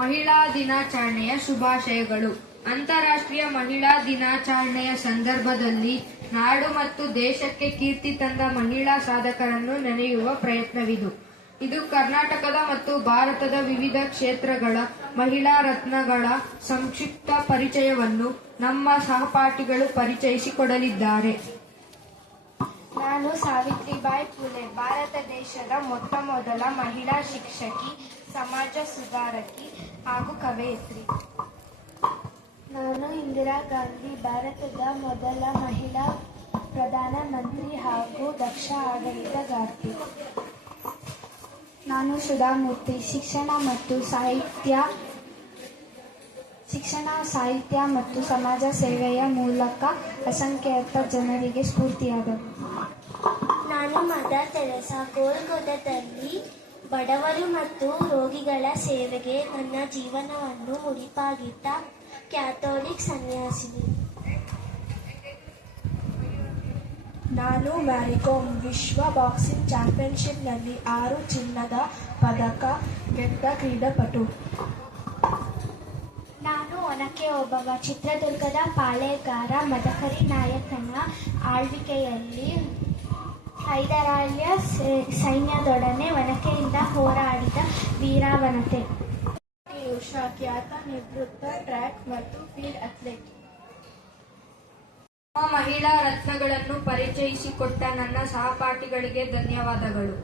ಮಹಿಳಾ ದಿನಾಚರಣೆಯ ಶುಭಾಶಯಗಳು. ಅಂತಾರಾಷ್ಟ್ರೀಯ ಮಹಿಳಾ ದಿನಾಚರಣೆಯ ಸಂದರ್ಭದಲ್ಲಿ ನಾಡು ಮತ್ತು ದೇಶಕ್ಕೆ ಕೀರ್ತಿ ತಂದ ಮಹಿಳಾ ಸಾಧಕರನ್ನು ನೆನೆಯುವ ಪ್ರಯತ್ನವಿದು. ಇದು ಕರ್ನಾಟಕದ ಮತ್ತು ಭಾರತದ ವಿವಿಧ ಕ್ಷೇತ್ರಗಳ ಮಹಿಳಾ ರತ್ನಗಳ ಸಂಕ್ಷಿಪ್ತ ಪರಿಚಯವನ್ನು ನಮ್ಮ ಸಹಪಾಠಿಗಳು ಪರಿಚಯಿಸಿಕೊಡಲಿದ್ದಾರೆ. ನಾನು ಸಾವಿತ್ರಿಬಾಯಿ ಫುಲೆ, ಭಾರತ ದೇಶದ ಮೊಟ್ಟಮೊದಲ ಮಹಿಳಾ ಶಿಕ್ಷಕಿ, ಸಮಾಜ ಸುಧಾರಕಿ ಹಾಗೂ ಕವಯಿತ್ರಿ. ನಾನು ಇಂದಿರಾ ಗಾಂಧಿ, ಭಾರತದ ಮೊದಲ ಮಹಿಳಾ ಪ್ರಧಾನಮಂತ್ರಿ ಹಾಗೂ ದಕ್ಷ ಆಡಳಿತಗಾರ್ತಿ. ನಾನು ಸುಧಾಮೂರ್ತಿ, ಶಿಕ್ಷಣ, ಸಾಹಿತ್ಯ ಮತ್ತು ಸಮಾಜ ಸೇವೆಯ ಮೂಲಕ ಅಸಂಖ್ಯಾತ ಜನರಿಗೆ ಸ್ಫೂರ್ತಿಯಾದರು. ನಾನು ಮದರ್ ತೆರೇಸಾ, ಕೋಲ್ಕತ್ತಾದಲ್ಲಿ ಬಡವರು ಮತ್ತು ರೋಗಿಗಳ ಸೇವೆಗೆ ನನ್ನ ಜೀವನವನ್ನು ಮುಡಿಪಾಗಿಟ್ಟ ಕ್ಯಾಥೋಲಿಕ್ ಸನ್ಯಾಸಿನಿ. ನಾನು ಮ್ಯಾರಿಕೋಮ್, ವಿಶ್ವ ಬಾಕ್ಸಿಂಗ್ ಚಾಂಪಿಯನ್ಶಿಪ್ನಲ್ಲಿ 6 ಚಿನ್ನದ ಪದಕ ಗೆದ್ದ ಕ್ರೀಡಾಪಟು. ನಾನು ಒನಕೆ ಓಬವ್ವ, ಚಿತ್ರದುರ್ಗದ ಪಾಳೇಗಾರ, ಮದಕರಿ ನಾಯಕನ ಆಳ್ವಿಕೆಯಲ್ಲಿ ಹೈದರಾಲಿಯ ಸೈನ್ಯದೊಡನೆ ಒನಕೆಯಿಂದ ಹೋರಾಡಿದ ವೀರಾವನತೆ. ಉಷಾ, ಖ್ಯಾತ ನಿವೃತ್ತ ಟ್ರ್ಯಾಕ್ ಮತ್ತು ಫೀಲ್ಡ್ ಅಥ್ಲೆಟ್. ಮಹಿಳಾ ರತ್ನಗಳನ್ನು ಪರಿಚಯಿಸಿಕೊಟ್ಟ ನನ್ನ ಸಹಪಾಠಿಗಳಿಗೆ ಧನ್ಯವಾದಗಳು.